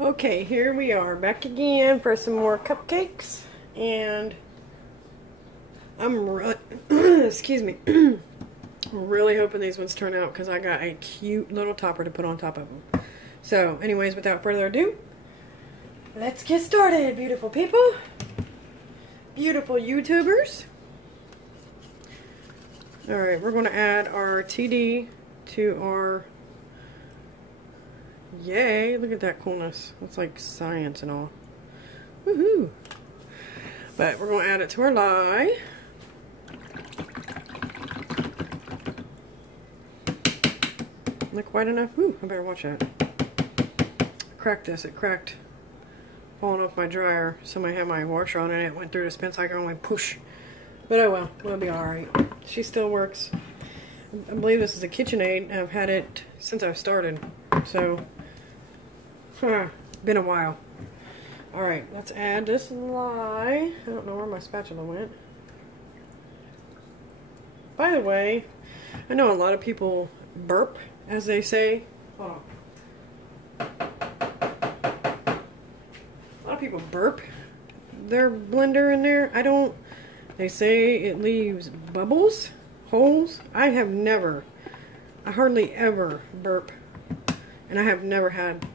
Okay, here we are back again for some more cupcakes, and I'm really, excuse me, really hoping these ones turn out because I got a cute little topper to put on top of them. So, anyways, without further ado, let's get started, beautiful people, beautiful YouTubers. Alright, we're going to add our TD to our, yay, look at that coolness. It's like science and all. Woohoo! But we're going to add it to our lye. Not quite enough. Ooh, I better watch that. Cracked this. It cracked. Falling off my dryer. Somebody had my washer on and it went through the spin cycle and went push. But oh well, we'll be alright. She still works. I believe this is a KitchenAid. I've had it since I've started. So, been a while. Alright, let's add this lye. I don't know where my spatula went. By the way, I know a lot of people burp, as they say. Hold on. A lot of people burp their blender in there. I don't. They say it leaves bubbles, holes. I hardly ever burp. And I have never had,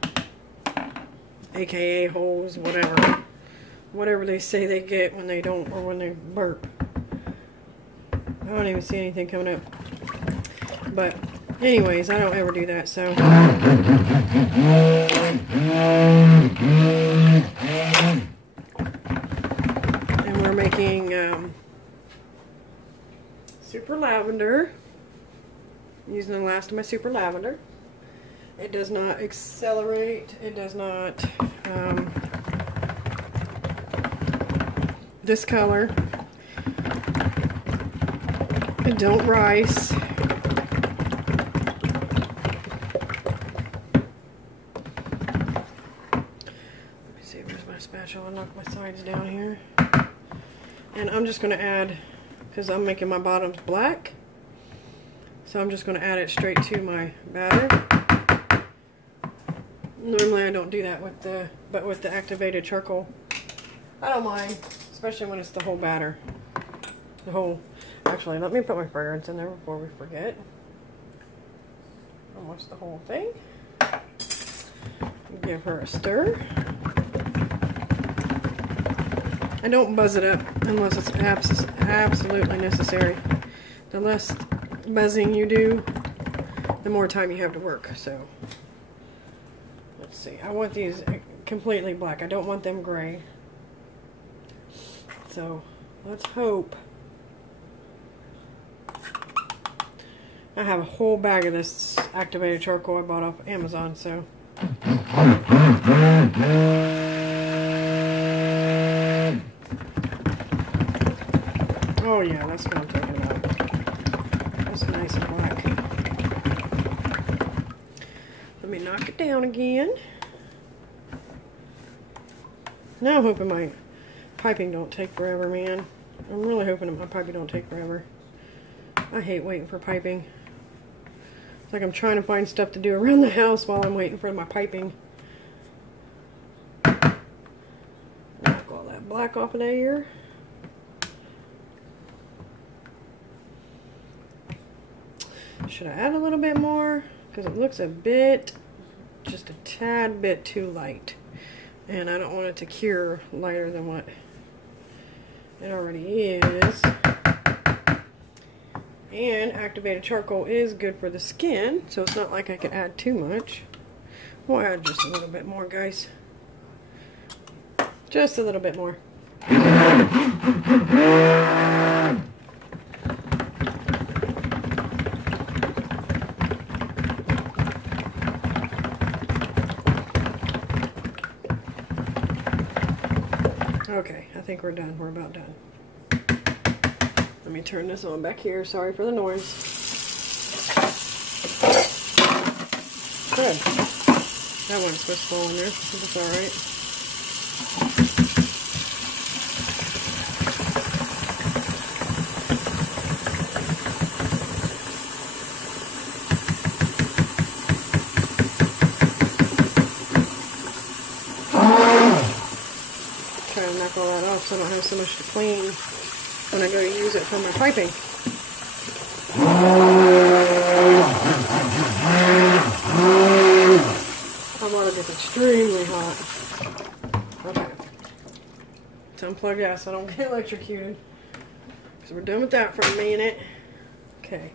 AKA holes, whatever they say they get when they don't, or when they burp. I don't even see anything coming up. But anyways, I don't ever do that, so. And we're making super lavender. Using the last of my super lavender. It does not accelerate. It does not discolor. It don't rise. Let me see, where's my spatula? I'll knock my sides down here. And I'm just going to add, because I'm making my bottoms black, so I'm just going to add it straight to my batter. Normally I don't do that but with the activated charcoal, I don't mind, especially when it's the whole batter. Actually, let me put my fragrance in there before we forget. Almost the whole thing. Give her a stir. I don't buzz it up unless it's absolutely necessary. The less buzzing you do, the more time you have to work. So, let's see. I want these completely black. I don't want them gray. So, let's hope. I have a whole bag of this activated charcoal I bought off Amazon, so. Oh yeah, that's what I'm talking about. That's nice and black. Let me knock it down again. Now I'm hoping my piping don't take forever, man. I'm really hoping that my piping don't take forever. I hate waiting for piping. It's like I'm trying to find stuff to do around the house while I'm waiting for my piping. Knock all that black off of there. Should I add a little bit more? Because it looks a bit, just a tad bit too light. And I don't want it to cure lighter than what it already is. And activated charcoal is good for the skin, so it's not like I could add too much. We'll add just a little bit more, guys. Just a little bit more. Okay, I think we're done. We're about done. Let me turn this on back here. Sorry for the noise. Good. That one's supposed to fall in there. It's alright. knock all that off so I don't have so much to clean when I go to use it for my piping. Our water gets extremely hot. Okay. Let's unplug that so I don't get electrocuted. So we're done with that for a minute. Okay.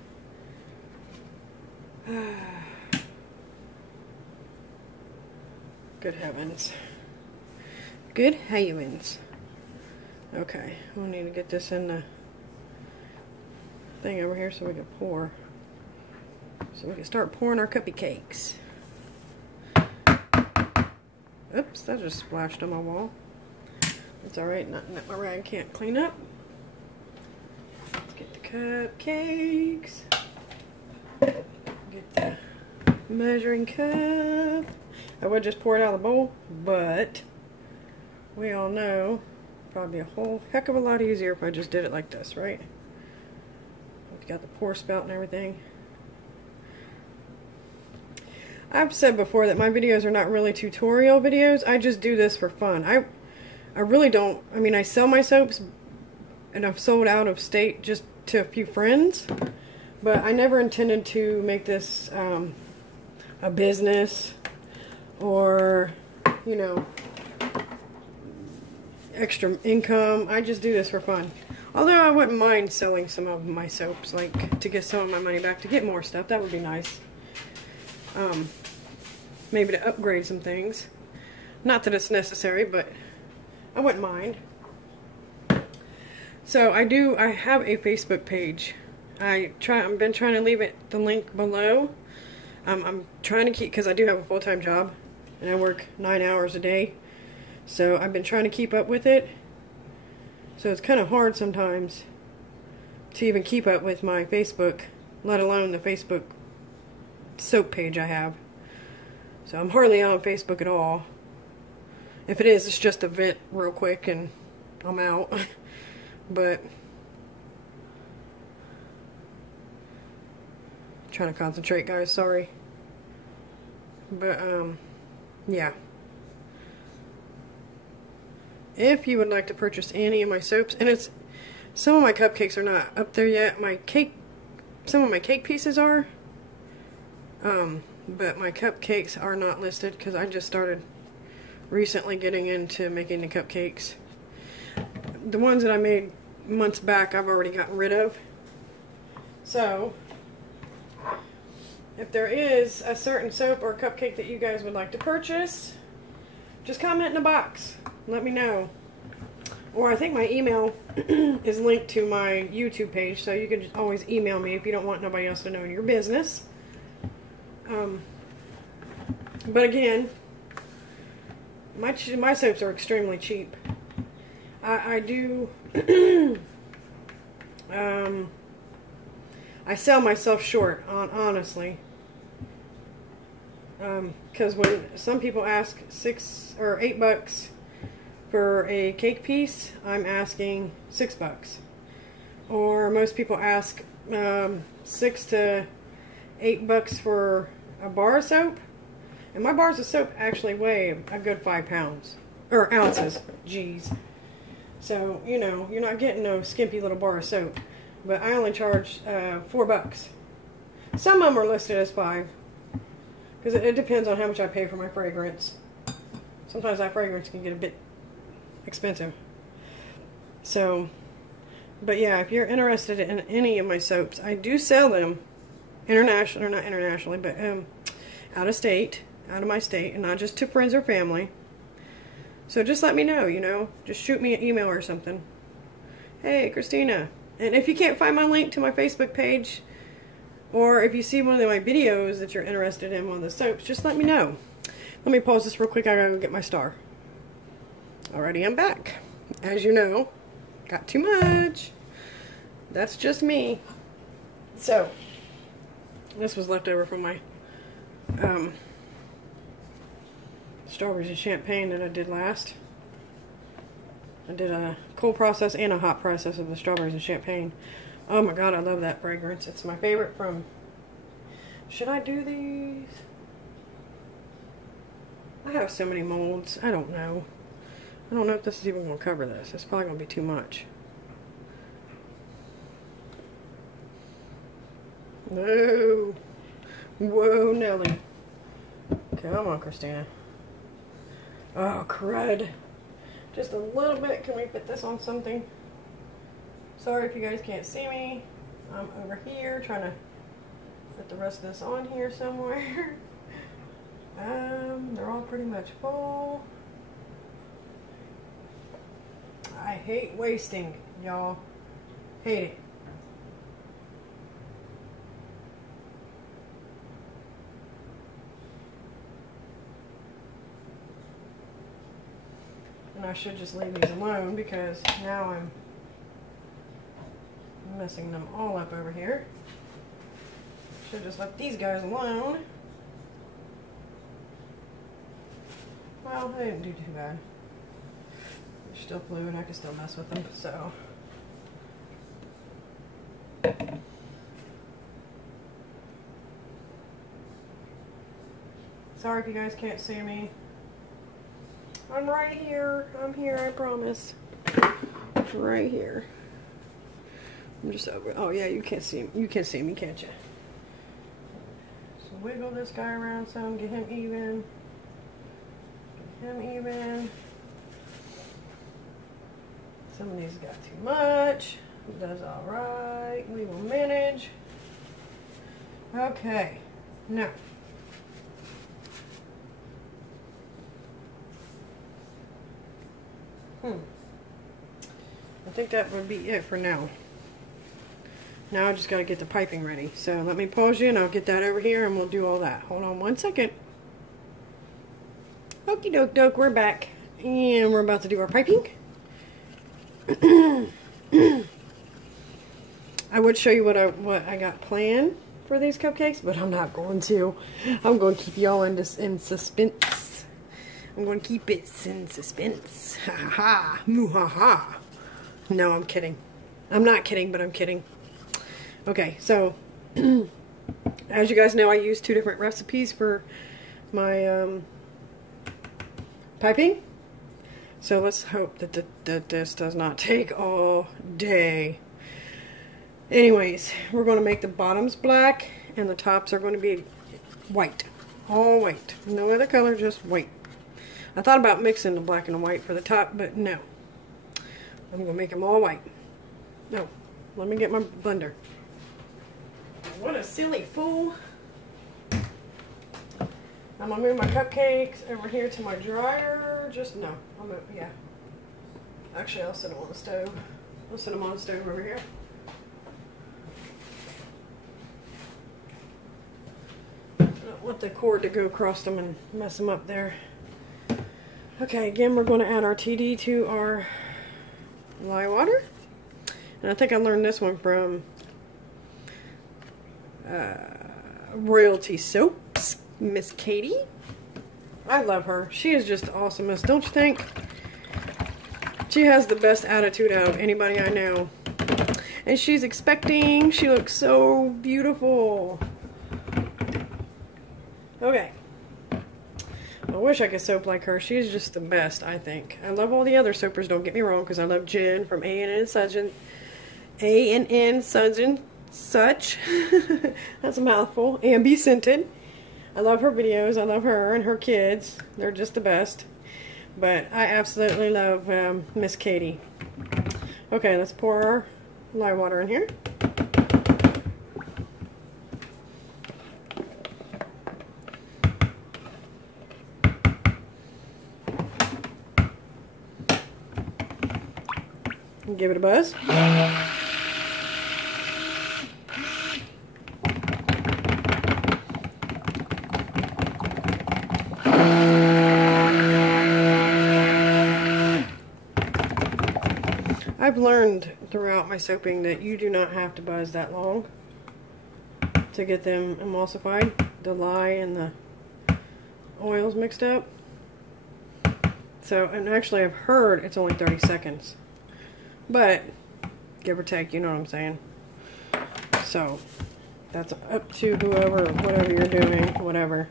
Good heavens. Good heavens. Okay, we'll need to get this in the thing over here so we can pour. So we can start pouring our cupcakes. Oops, that just splashed on my wall. It's alright, nothing that my rag can't clean up. Let's get the cupcakes. Get the measuring cup. I would just pour it out of the bowl, but we all know it'd probably be a whole heck of a lot easier if I just did it like this, right? We've got the pour spout and everything. I've said before that my videos are not really tutorial videos. I just do this for fun. I really don't. I mean, I sell my soaps, and I've sold out of state just to a few friends, but I never intended to make this a business or, you know, extra income. I just do this for fun. Although I wouldn't mind selling some of my soaps, like to get some of my money back to get more stuff. That would be nice. Maybe to upgrade some things. Not that it's necessary, but I wouldn't mind. So I have a Facebook page. I've been trying to leave the link below. I'm trying to keep, because I do have a full-time job and I work 9 hours a day. So I've been trying to keep up with it. So it's kind of hard sometimes to even keep up with my Facebook, let alone the Facebook soap page I have. So I'm hardly on Facebook at all. If it is, it's just a vent real quick and I'm out. But trying to concentrate, guys, sorry. But yeah. If you would like to purchase any of my soaps, and some of my cupcakes are not up there yet. Some of my cake pieces are. But my cupcakes are not listed because I just started recently getting into making the cupcakes. The ones that I made months back, I've already gotten rid of. So, if there is a certain soap or cupcake that you guys would like to purchase, just comment in the box. Let me know. Or I think my email is linked to my YouTube page, so you can just always email me if you don't want nobody else to know your business. But again, my soaps are extremely cheap. I do I sell myself short, honestly, because when some people ask $6 or $8 for a cake piece, I'm asking $6. Or most people ask $6 to $8 for a bar of soap, and my bars of soap actually weigh a good 5 pounds or ounces. Jeez. So you know you're not getting no skimpy little bar of soap, but I only charge $4. Some of them are listed as $5 because it depends on how much I pay for my fragrance. Sometimes that fragrance can get a bit expensive. So, but yeah, if you're interested in any of my soaps, I do sell them internationally, or not internationally, but out of state, out of my state, and not just to friends or family. So just let me know, you know, just shoot me an email or something. Hey, Christina. And if you can't find my link to my Facebook page, or if you see one of my videos that you're interested in, one of the soaps, just let me know. Let me pause this real quick. I gotta go get my star. Alrighty, I'm back. As you know, got too much. That's just me. So, this was left over from my strawberries and champagne that I did last. I did a cold process and a hot process of the strawberries and champagne. Oh my god, I love that fragrance. It's my favorite from... Should I do these? I have so many molds. I don't know. I don't know if this is even going to cover this. It's probably going to be too much. No. Whoa, Nelly. Come on, Christina. Oh, crud. Just a little bit. Can we put this on something? Sorry if you guys can't see me. I'm over here trying to put the rest of this on here somewhere. They're all pretty much full. I hate wasting, y'all. Hate it. And I should just leave these alone because now I'm messing them all up over here. Should just left these guys alone. Well, I didn't do too bad. They're still blue and I can still mess with them, so. Sorry if you guys can't see me. I'm right here. I'm here, I promise. Right here. I'm just over. Oh yeah, you can't see him. You can see me, can't you? So wiggle this guy around some, get him even. Get him even. Some of these got too much. That's alright. We will manage. Okay. Now. I think that would be it for now. Now I just got to get the piping ready. So let me pause you and I'll get that over here and we'll do all that. Hold on one second. Okie doke doke, we're back. And we're about to do our piping. I would show you what I got planned for these cupcakes, but I'm not going to. I'm going to keep y'all in suspense. I'm going to keep it in suspense. Ha ha ha. Moo ha ha. No, I'm kidding. I'm not kidding, but I'm kidding. Okay, so as you guys know, I use 2 different recipes for my piping. So let's hope that this does not take all day. Anyways, we're going to make the bottoms black and the tops are going to be white. All white. No other color, just white. I thought about mixing the black and the white for the top, but no. I'm going to make them all white. No, let me get my blender. What a silly fool. I'm going to move my cupcakes over here to my dryer. Just, no. Yeah. Actually, I'll set them on the stove. I'll set them on the stove over here. I don't want the cord to go across them and mess them up there. Okay, again, we're going to add our TD to our lye water. And I think I learned this one from Royalty Soaps, Miss Katie. I love her. She is just awesomest, don't you think? She has the best attitude out of anybody I know. And she's expecting. She looks so beautiful. Okay. I wish I could soap like her. She's just the best, I think. I love all the other soapers, don't get me wrong, because I love Jen from A&N Such and Such. That's a mouthful. And Be Scented. I love her videos. I love her and her kids. They're just the best. But I absolutely love Miss Katie. Okay, let's pour our lye water in here. Give it a buzz. I've learned throughout my soaping that you do not have to buzz that long to get them emulsified, the lye and the oils mixed up. So, and actually I've heard it's only 30 seconds. But, give or take, you know what I'm saying. So, that's up to whoever, whatever you're doing, whatever.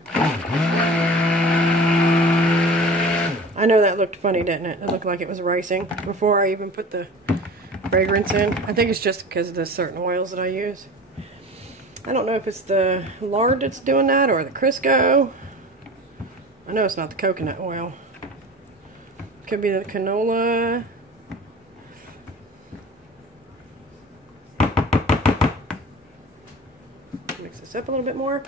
I I know that looked funny, didn't it? It looked like it was racing before I even put the fragrance in. I think it's just because of the certain oils that I use. I don't know if it's the lard that's doing that or the Crisco. I know it's not the coconut oil. Could be the canola. Mix this up a little bit more.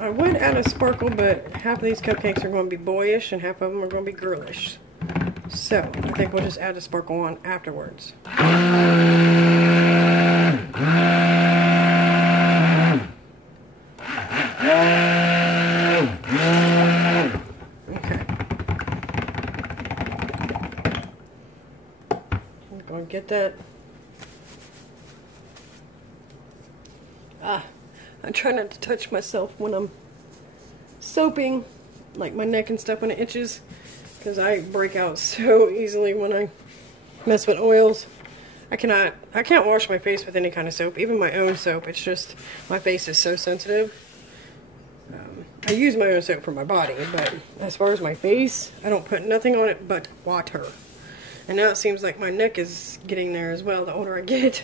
I would add a sparkle, but half of these cupcakes are going to be boyish and half of them are going to be girlish. So, I think we'll just add a sparkle on afterwards. Okay. I'm going to get that. I try not to touch myself when I'm soaping, like my neck and stuff when it itches, because I break out so easily when I mess with oils. I can't wash my face with any kind of soap, even my own soap. It's just, my face is so sensitive. I use my own soap for my body, but as far as my face, I don't put nothing on it but water. And now it seems like my neck is getting there as well. The older I get,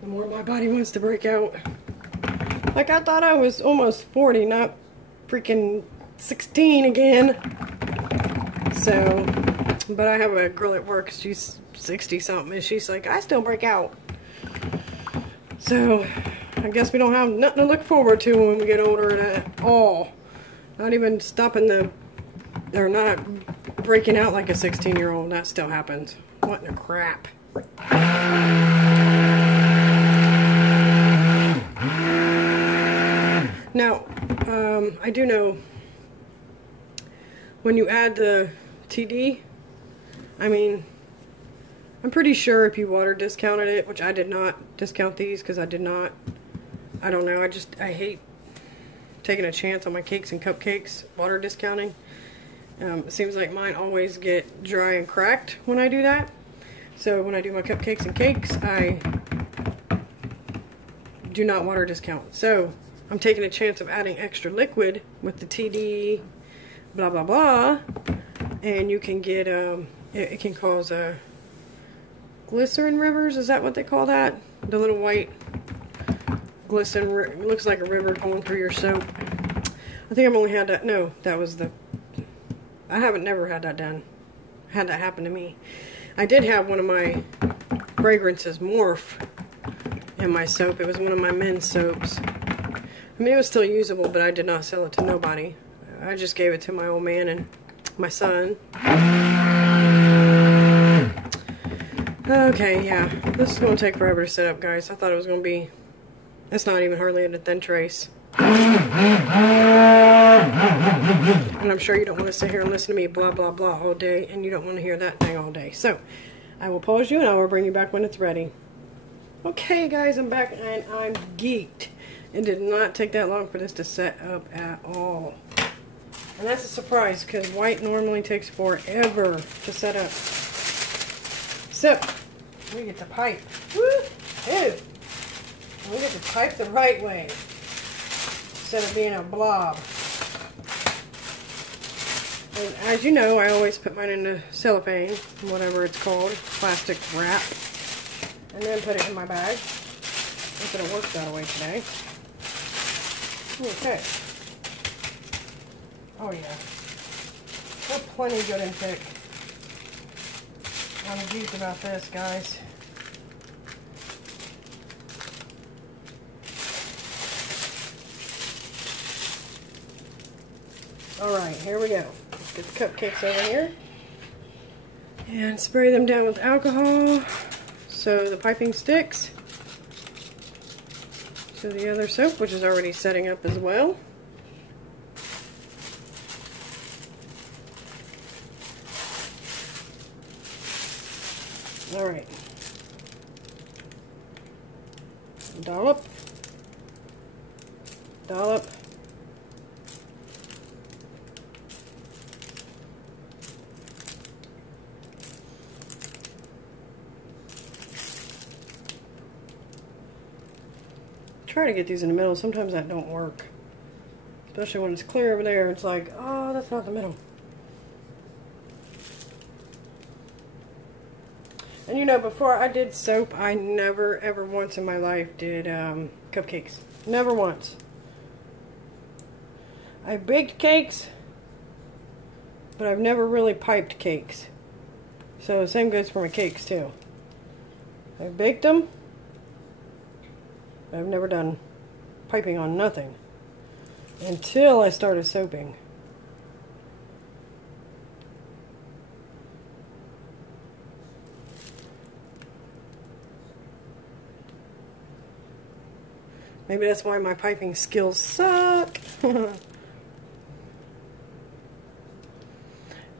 the more my body wants to break out. Like, I thought I was almost 40, not freaking 16 again. So, but I have a girl at work, she's 60 something, and she's like, I still break out. So, I guess we don't have nothing to look forward to when we get older at all. Not even stopping they're not breaking out like a 16-year-old. That still happens. What in the crap? Now, I do know when you add the TD, I mean, I'm pretty sure if you water discounted it, which I did not discount these because I did not, I don't know, I hate taking a chance on my cakes and cupcakes, water discounting. It seems like mine always get dry and cracked when I do that. So when I do my cupcakes and cakes, I do not water discount. So I'm taking a chance of adding extra liquid with the TD, blah, blah, blah. And you can get, it can cause glycerin rivers. Is that what they call that? The little white glycerin, looks like a river going through your soap. I think I've only had that, no, that was I haven't never had that done. Had that happen to me. I did have one of my fragrances morph in my soap. It was one of my men's soaps. I mean, it was still usable, but I did not sell it to nobody. I just gave it to my old man and my son. Okay, yeah. This is going to take forever to set up, guys. I thought it was going to be... It's not even hardly a thin trace. And I'm sure you don't want to sit here and listen to me blah, blah, blah all day, and you don't want to hear that thing all day. So, I will pause you, and I will bring you back when it's ready. Okay, guys, I'm back, and I'm geeked. It did not take that long for this to set up at all. And that's a surprise, because white normally takes forever to set up. So, we get to pipe. Woo! Ew! We get to pipe the right way, instead of being a blob. And as you know, I always put mine in the cellophane, whatever it's called, plastic wrap, and then put it in my bag. Not that it works that way today. Okay. Oh yeah. They're plenty good and thick. I'm geeked about this, guys. Alright, here we go. Let's get the cupcakes over here. And spray them down with alcohol so the piping sticks to the other soap, which is already setting up as well. Alright. Dollop. Dollop. try to get these in the middle. Sometimes that don't work. Especially when it's clear over there. It's like, oh, that's not the middle. And you know, before I did soap, I never ever once in my life did cupcakes. Never once. I baked cakes, but I've never really piped cakes. So the same goes for my cakes too. I've baked them. I've never done piping on nothing until I started soaping. Maybe that's why my piping skills suck.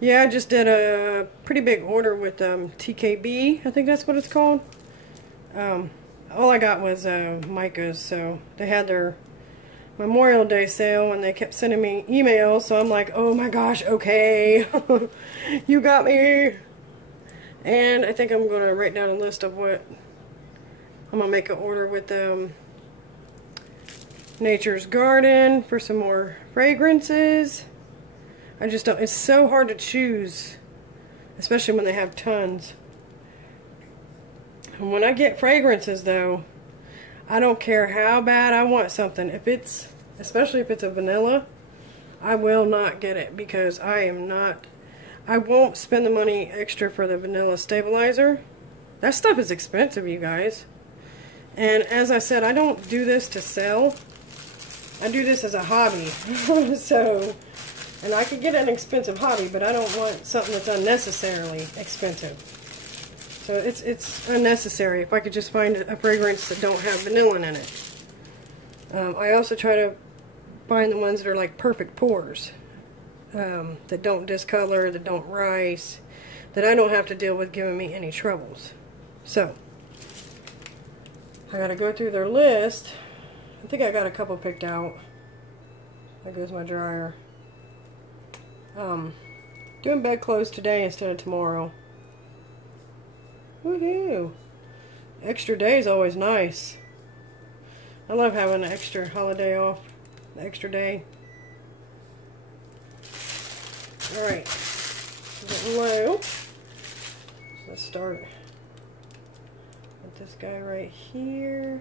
Yeah, I just did a pretty big order with TKB. I think that's what it's called. All I got was micas, so they had their Memorial Day sale and they kept sending me emails, so I'm like, oh my gosh, okay. You got me. And I think I'm going to write down a list of what I'm going to make an order with Nature's Garden for some more fragrances. I just don't, it's so hard to choose, especially when they have tons. And when I get fragrances though, I don't care how bad I want something. If it's, especially if it's a vanilla, I will not get it because I won't spend the money extra for the vanilla stabilizer. That stuff is expensive, you guys. And as I said, I don't do this to sell. I do this as a hobby. So, and I could get an expensive hobby, but I don't want something that's unnecessarily expensive. So it's unnecessary if I could just find a fragrance that don't have vanilla in it. I also try to find the ones that are like perfect pours. That don't discolor, that don't rise, that I don't have to deal with giving me any troubles. So, I gotta go through their list. I think I got a couple picked out. There goes my dryer. Doing bedclothes today instead of tomorrow. Woohoo! Extra day is always nice. I love having an extra holiday off. The extra day. Alright. Getting low. So let's start with this guy right here.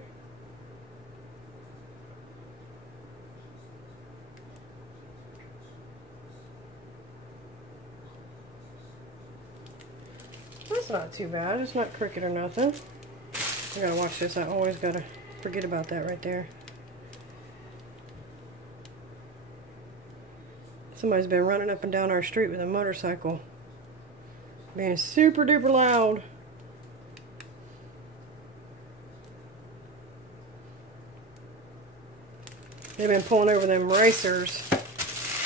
That's not too bad. It's not crooked or nothing. I gotta watch this. I always gotta forget about that right there. Somebody's been running up and down our street with a motorcycle. Being super duper loud. They've been pulling over them racers,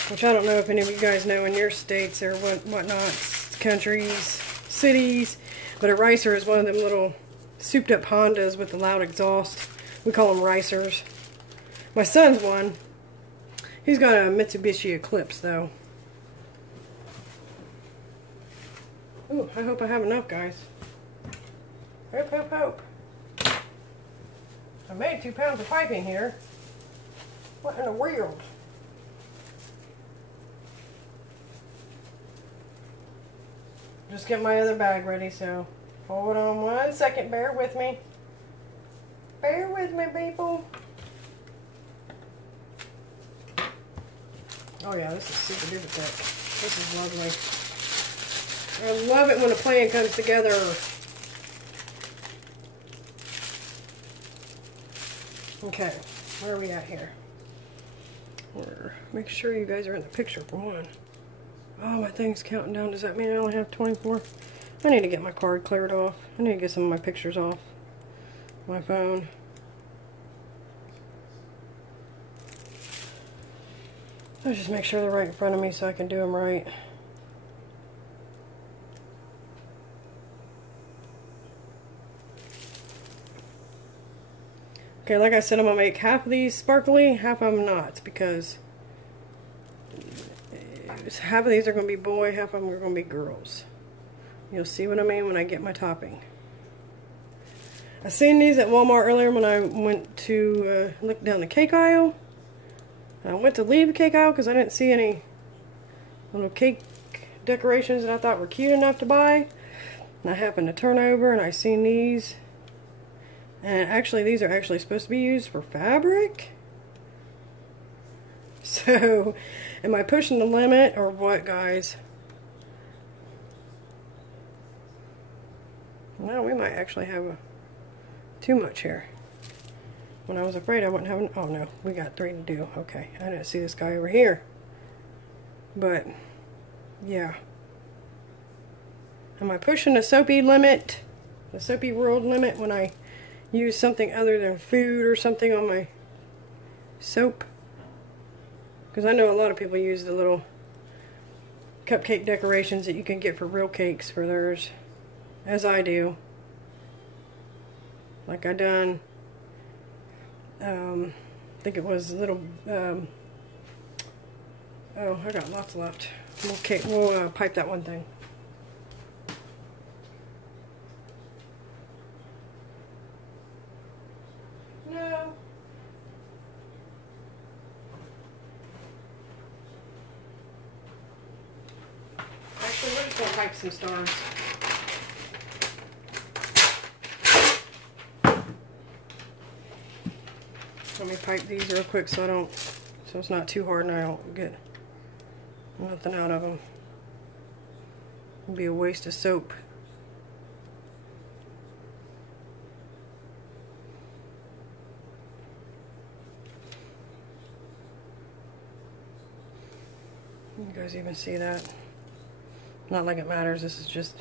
which I don't know if any of you guys know in your states or whatnot, countries, cities, but a ricer is one of them little souped up Hondas with the loud exhaust. We call them ricers. My son's one. He's got a Mitsubishi Eclipse though. Ooh, I hope I have enough, guys. Hope, hope, hope. I made 2 pounds of piping here. What in the world? Just get my other bag ready, so hold on 1 second. Bear with me. Bear with me, people. Oh yeah, this is super duper thick. This is lovely. I love it when a plan comes together. Okay, where are we at here? Make sure you guys are in the picture for one. Oh, my thing's counting down. Does that mean I only have 24? I need to get my card cleared off. I need to get some of my pictures off my phone. I'll just make sure they're right in front of me so I can do them right. Okay, like I said, I'm going to make half of these sparkly, half of them not, because half of these are going to be boy, half of them are going to be girls. You'll see what I mean when I get my topping. I seen these at Walmart earlier when I went to look down the cake aisle. I went to leave the cake aisle because I didn't see any little cake decorations that I thought were cute enough to buy. And I happened to turn over and I seen these. And actually, these are actually supposed to be used for fabric. So, am I pushing the limit or what, guys? No, we might actually have too much here. When I was afraid I wouldn't have oh no, we got 3 to do. Okay, I didn't see this guy over here. But, yeah. Am I pushing the soapy limit? The soapy world limit when I use something other than food or something on my soap? Because I know a lot of people use the little cupcake decorations that you can get for real cakes for theirs. As I do. Like I done, I think it was little, oh, I got lots left. We'll pipe that one thing. No. Actually, we're just going to pipe some stars. Let me pipe these real quick so it's not too hard and I don't get nothing out of them. It'd be a waste of soap. You guys even see that? Not like it matters, this is just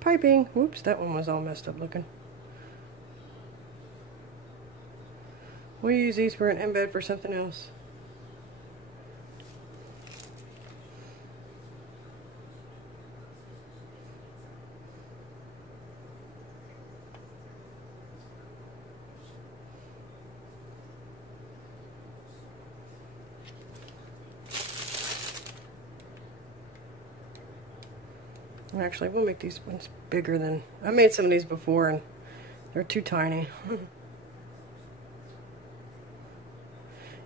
piping. Whoops, that one was all messed up looking. We'll use these for an embed for something else. Actually, we'll make these ones bigger than... I made some of these before and they're too tiny.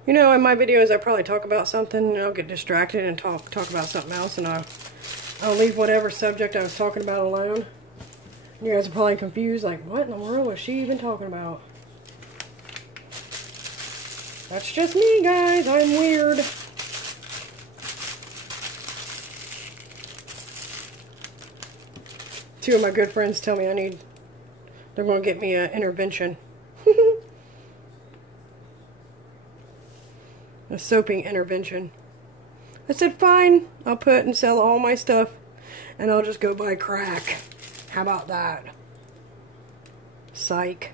You know, in my videos I probably talk about something and I'll get distracted and talk about something else, and I'll leave whatever subject I was talking about alone. You guys are probably confused, like, what in the world was she even talking about? That's just me, guys. I'm weird. Two of my good friends tell me they're going to get me an intervention. A soaping intervention. I said, fine, I'll put and sell all my stuff and I'll just go buy crack. How about that? Psych.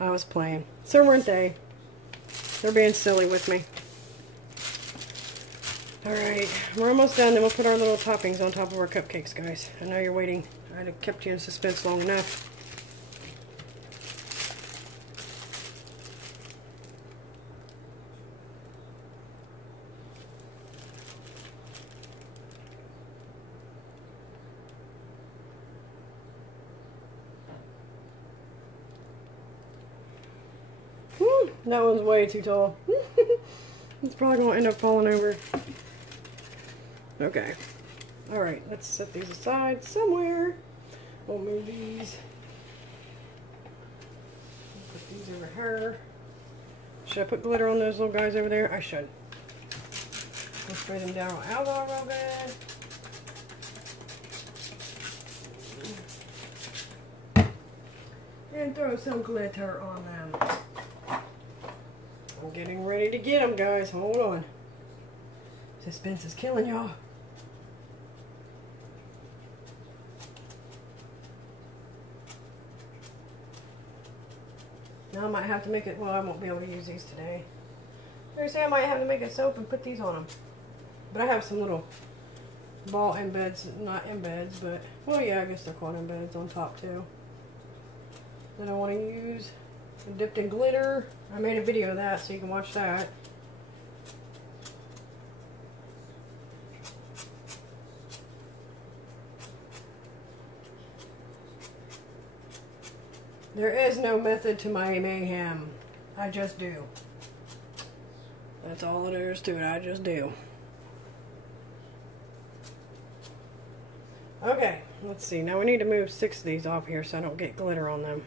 I was playing. So weren't they? They're being silly with me. Alright, we're almost done, then we'll put our little toppings on top of our cupcakes, guys. I know you're waiting. I kept you in suspense long enough. That one's way too tall. It's probably going to end up falling over. Okay. Alright, let's set these aside somewhere. We'll move these. Put these over here. Should I put glitter on those little guys over there? I should. Let's spray them down with alcohol real good. And throw some glitter on them. I'm getting ready to get them, guys. Hold on. Suspense is killing y'all. Now I might have to make it, well, I won't be able to use these today. They say I might have to make a soap and put these on them. But I have some little ball embeds, not embeds, but, well, yeah, I guess they're called embeds on top too. That I want to use. Dipped in glitter. I made a video of that, so you can watch that. There is no method to my mayhem. I just do. That's all there is to it. I just do. Okay, let's see. Now we need to move 6 of these off here so I don't get glitter on them.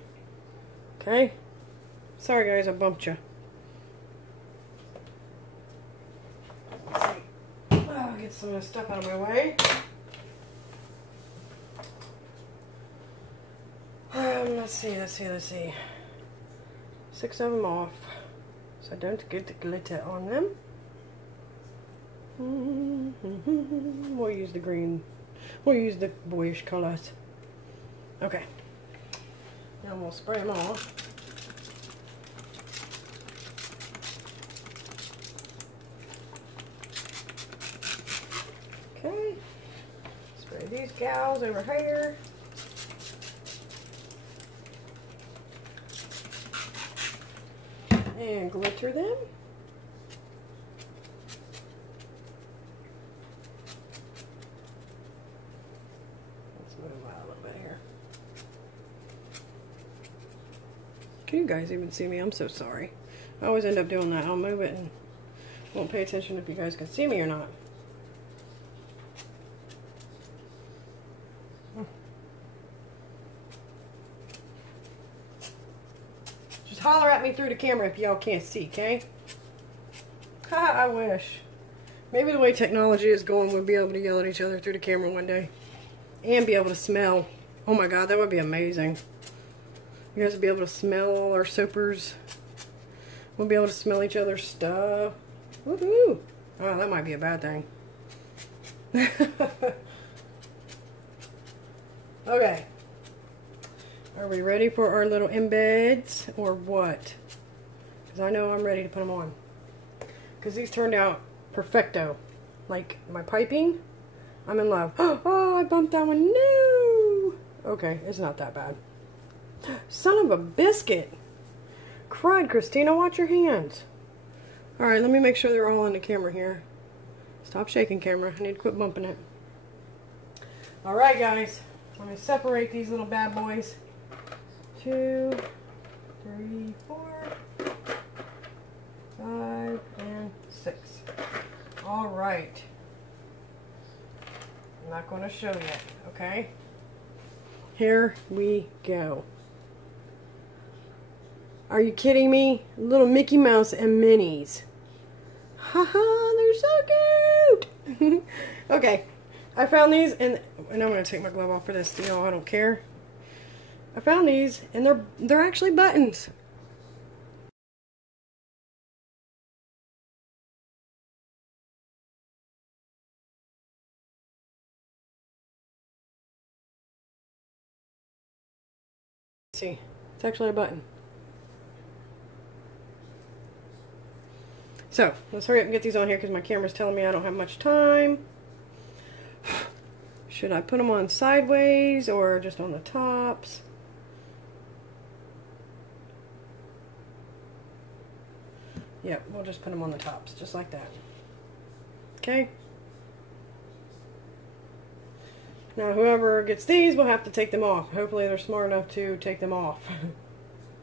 Okay? Sorry guys, I bumped you. Let's see. Oh, get some of this stuff out of my way. Let's see. 6 of them off. So I don't get the glitter on them. We'll use the green. We'll use the boyish colors. Okay. Now we'll spray them off. Okay. Spray these gals over here. And glitter them. Let's move out a little bit here. Can you guys even see me? I'm so sorry. I always end up doing that. I'll move it and won't pay attention if you guys can see me or not. Holler at me through the camera if y'all can't see, okay? Ha, I wish. Maybe the way technology is going, we'll be able to yell at each other through the camera one day. And be able to smell. Oh my god, that would be amazing. You guys would be able to smell all our soapers. We'll be able to smell each other's stuff. Woohoo! Oh, that might be a bad thing. Okay. Are we ready for our little embeds or what? Because I know I'm ready to put them on. Because these turned out perfecto. Like my piping, I'm in love. Oh, I bumped that one. No! Okay, it's not that bad. Son of a biscuit. Cried, Christina, watch your hands. Alright, let me make sure they're all in the camera here. Stop shaking, camera. I need to quit bumping it. Alright, guys. Let me separate these little bad boys. 2, 3, 4, 5, and 6. All right. I'm not going to show yet, okay? Here we go. Are you kidding me? Little Mickey Mouse and Minnies. Haha, they're so cute. Okay, I found these, and I'm going to take my glove off for this, y'all. I don't care. I found these, and they're actually buttons. See, it's actually a button. So, let's hurry up and get these on here because my camera's telling me I don't have much time. Should I put them on sideways or just on the tops? Yep, we'll just put them on the tops, just like that. Okay? Now, whoever gets these will have to take them off. Hopefully they're smart enough to take them off.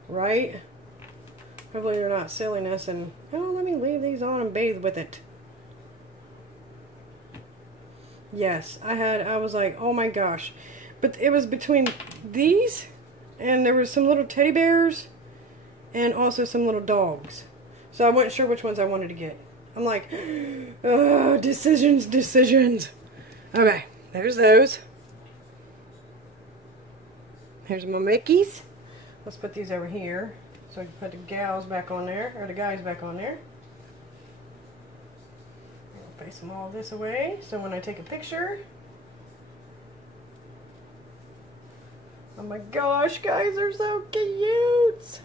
Right? Hopefully they're not silliness and, oh, let me leave these on and bathe with it. Yes, I was like, oh my gosh. But it was between these, and there was some little teddy bears, and also some little dogs. So I wasn't sure which ones I wanted to get. I'm like, oh, decisions. Okay, there's those. Here's my Mickeys. Let's put these over here. So I can put the gals back on there, or the guys back on there. I'll face them all this away, so when I take a picture. Oh my gosh, guys, they're so cute!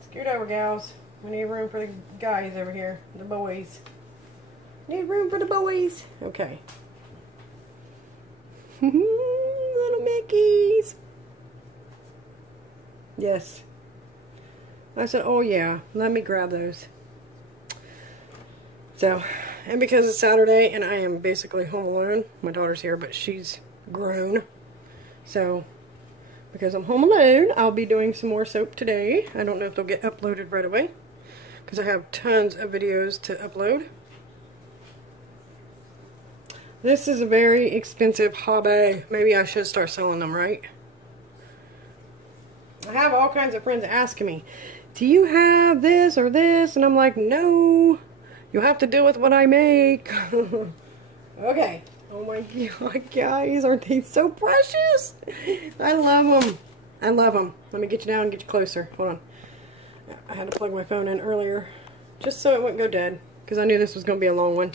Scoot over, gals. We need room for the guys over here, the boys. Need room for the boys. Okay. Little Mickeys. Yes. I said, oh yeah, let me grab those. So, and because it's Saturday and I am basically home alone, my daughter's here, but she's grown. So, because I'm home alone, I'll be doing some more soap today. I don't know if they'll get uploaded right away, because I have tons of videos to upload. This is a very expensive hobby. Maybe I should start selling them, right? I have all kinds of friends asking me, do you have this or this? And I'm like, no, you'll have to deal with what I make. Okay. Oh my God, guys, aren't they so precious? I love them. I love them. Let me get you down and get you closer. Hold on. I had to plug my phone in earlier just so it wouldn't go dead, because I knew this was going to be a long one.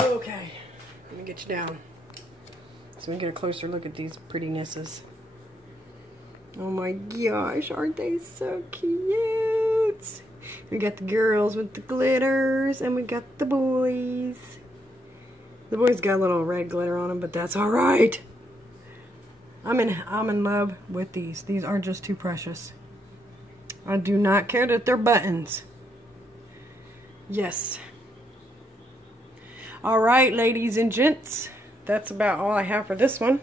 Okay. Let me get you down so we can get a closer look at these prettinesses. Oh my gosh, aren't they so cute? We got the girls with the glitters, and we got the boys. The boys got a little red glitter on them, but that's all right. I'm in love with these. These are just too precious. I do not care that they're buttons. Yes. All right, ladies and gents, that's about all I have for this one.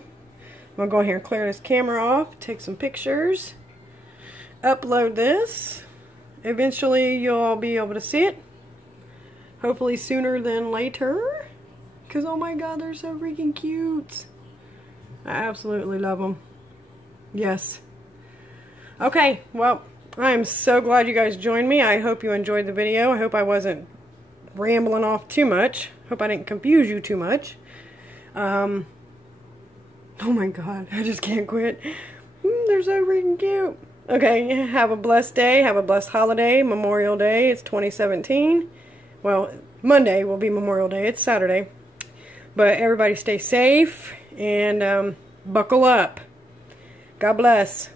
I'm gonna go ahead and clear this camera off, take some pictures, upload this. Eventually you'll be able to see it. Hopefully sooner than later. Because oh my God, they're so freaking cute. I absolutely love them. Yes. Okay, well, I am so glad you guys joined me. I hope you enjoyed the video. I hope I wasn't rambling off too much. Hope I didn't confuse you too much. Oh my God, I just can't quit. They're so freaking cute. Okay, have a blessed day. Have a blessed holiday. Memorial Day. It's 2017. Well, Monday will be Memorial Day. It's Saturday. But everybody stay safe and buckle up. God bless.